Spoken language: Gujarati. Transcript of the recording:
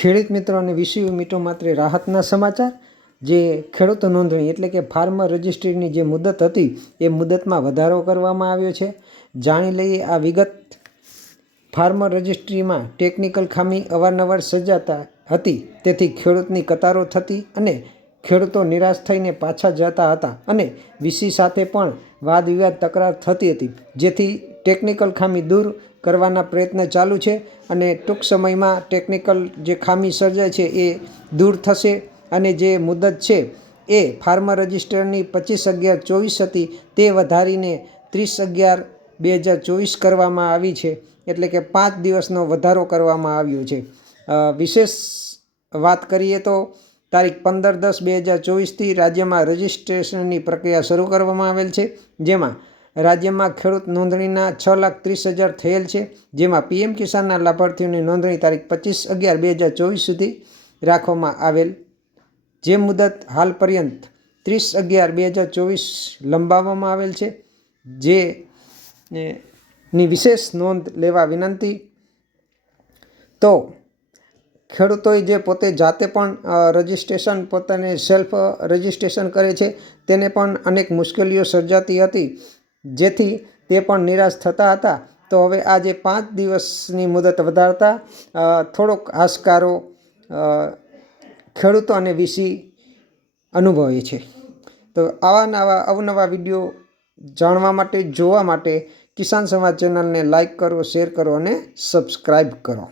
ખેડૂત મિત્રો અને વિષયો મિત્રો માત્ર રાહતના સમાચાર, જે ખેડૂત નોંધણી એટલે કે ફાર્મર રજિસ્ટ્રીની જે મુદત હતી, એ મુદતમાં વધારો કરવામાં આવ્યો છે. જાણી લઈએ આ વિગત. ફાર્મર રજિસ્ટ્રીમાં ટેકનિકલ ખામી અવારનવાર સર્જાતા હતી, તેથી ખેડૂતની કતારો થતી અને ખેડૂતો નિરાશ થઈને પાછા જતા હતા અને વીસી સાથે પણ વાદ વિવાદ તકરાર થતી હતી, જેથી ટેકનિકલ ખામી દૂર કરવાના પ્રયત્ન ચાલુ છે અને ટૂંક સમયમાં ટેકનિકલ જે ખામી સર્જાય છે એ દૂર થશે અને જે મુદત છે એ ફાર્મર રજિસ્ટરની પચીસ અગિયાર ચોવીસ હતી તે વધારીને ત્રીસ અગિયાર બે હજાર ચોવીસ કરવામાં આવી છે. એટલે કે પાંચ દિવસનો વધારો કરવામાં આવ્યો છે. વિશેષ વાત કરીએ તો તારીખ પંદર દસ બે હજાર ચોવીસથી રાજ્યમાં રજિસ્ટ્રેશનની પ્રક્રિયા શરૂ કરવામાં આવેલ છે. જેમાં રાજ્યમાં ખેડૂત નોંધણીના છ લાખ ત્રીસ હજાર થયેલ છે, જેમાં પીએમ કિસાનના લાભાર્થીઓની નોંધણી તારીખ પચીસ અગિયાર બે હજાર ચોવીસ સુધી રાખવામાં આવેલ. જે મુદત હાલ પર્યંત ત્રીસ અગિયાર બે હજાર ચોવીસ લંબાવવામાં આવેલ છે, જે ની વિશેષ નોંધ લેવા વિનંતી. તો ખેડૂતોએ જે પોતે જાતે પણ રજિસ્ટ્રેશન પોતાને સેલ્ફ રજિસ્ટ્રેશન કરે છે, તેને પણ અનેક મુશ્કેલીઓ સર્જાતી હતી. જેથી તે પણ નિરાશ થતા હતા. તો હવે આ જે પાંચ દિવસની મુદત વધારતા થોડોક હાશકારો ખેડૂતો અને વિસી અનુભવે છે. તો આવા નવા, અવનવા વીડિયો જાણવા માટે, જોવા માટે કિસાન સમાજ ચેનલને લાઈક કરો, શેર કરો અને સબસ્ક્રાઈબ કરો.